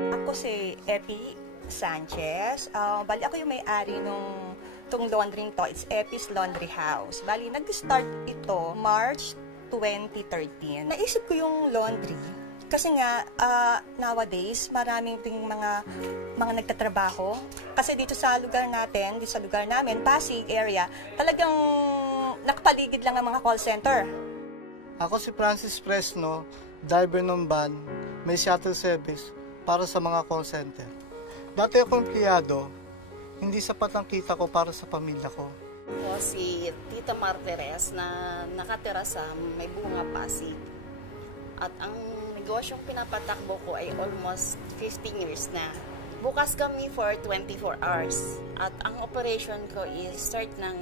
Ako si Epi Sanchez. Bali ako yung may-ari nung itong laundry to. It's Epi's Laundry House. Bali, nag-start ito March 2013. Naisip ko yung laundry kasi nga nowadays maraming ting mga nagtatrabaho. Kasi dito sa lugar natin, dito sa lugar namin, Pasig area, talagang nakapaligid lang ang mga call center. Ako si Francis Fresno, driver ng van, may shuttle service para sa mga call center. Dati ako empleyado, hindi sapat ang kita ko para sa pamilya ko. Ako si Tita Martires na nakatira sa May Bunga, Pasig. At ang negosyong pinapatakbo ko ay almost 15 years na. Bukas kami for 24 hours. At ang operation ko is start ng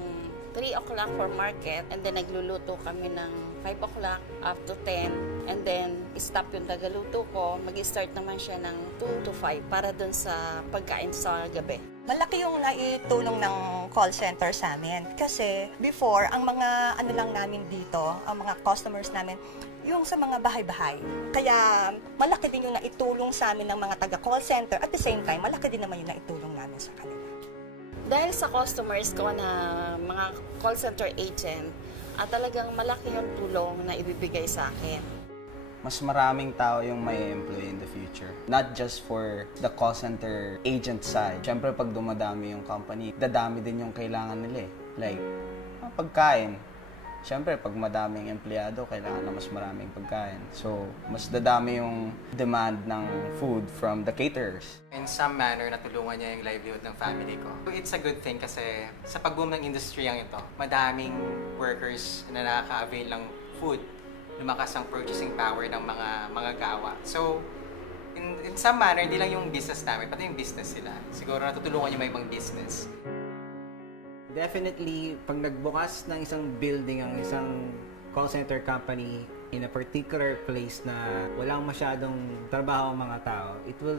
3 o'clock for market and then nagluluto kami ng 5 o'clock up to 10 and then stop yung tagaluto ko, mag-start naman siya ng 2 to 5 para dun sa pagkain sa gabi. Malaki yung naitulong ng call center sa amin kasi before, ang mga ano lang namin dito, ang mga customers namin, yung sa mga bahay-bahay. Kaya malaki din yung naitulong sa amin ng mga taga-call center at the same time, malaki din naman yung naitulong namin sa kanila. Dahil sa customers ko na mga call center agent, at talagang malaki yung tulong na ibibigay sa akin. Mas maraming tao yung may employ in the future. Not just for the call center agent side. Siyempre, pag dumadami yung company, dadami din yung kailangan nila eh. Like, pagkain. Siyempre, pag madaming empleyado, kailangan na mas maraming pagkain. So, mas dadami yung demand ng food from the caterers. In some manner, natulungan niya yung livelihood ng family ko. It's a good thing kasi sa pag-boom ng industry ang ito, madaming workers na nakaka-avail ng food. Lumakas ang purchasing power ng mga gawa. So, in some manner, hindi lang yung business namin, pati yung business sila. Siguro natutulungan yung may ibang business. Definitely, pag nagbukas ng isang building ang isang call center company in a particular place na walang masyadong trabaho ang mga tao, it will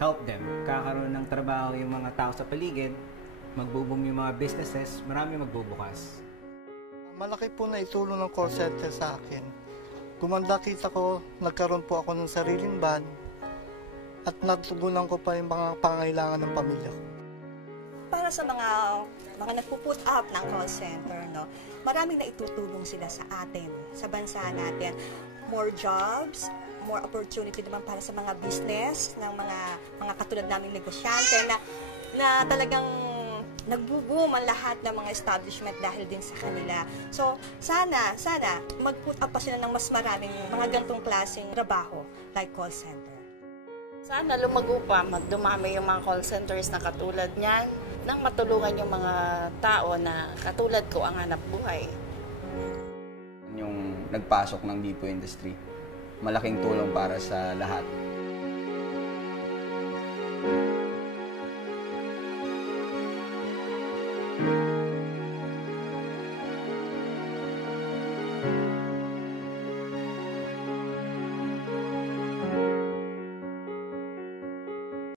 help them. Kakaroon ng trabaho yung mga tao sa paligid, magbo-boom yung mga businesses, marami magbubukas. Malaki po na itulong ng call center sa akin. Gumanda kita ko, nagkaroon po ako ng sariling van at natugunan ko pa yung mga pangailangan ng pamilya ko. Para sa mga nagpo-put up ng call center, no, maraming naitutulong sila sa atin, sa bansa natin. More jobs, more opportunity naman para sa mga business ng mga katulad naming negosyante na talagang nagbo-boom ang lahat ng mga establishment dahil din sa kanila. So, sana mag-put up pa sila ng mas maraming mga gantong klaseng trabaho like call center. Sana lumago pa, dumami yung mga call centers na katulad niyan, nang matulungan yung mga tao na katulad ko ang hanap buhay. Yung nagpasok ng BPO industry, malaking tulong para sa lahat.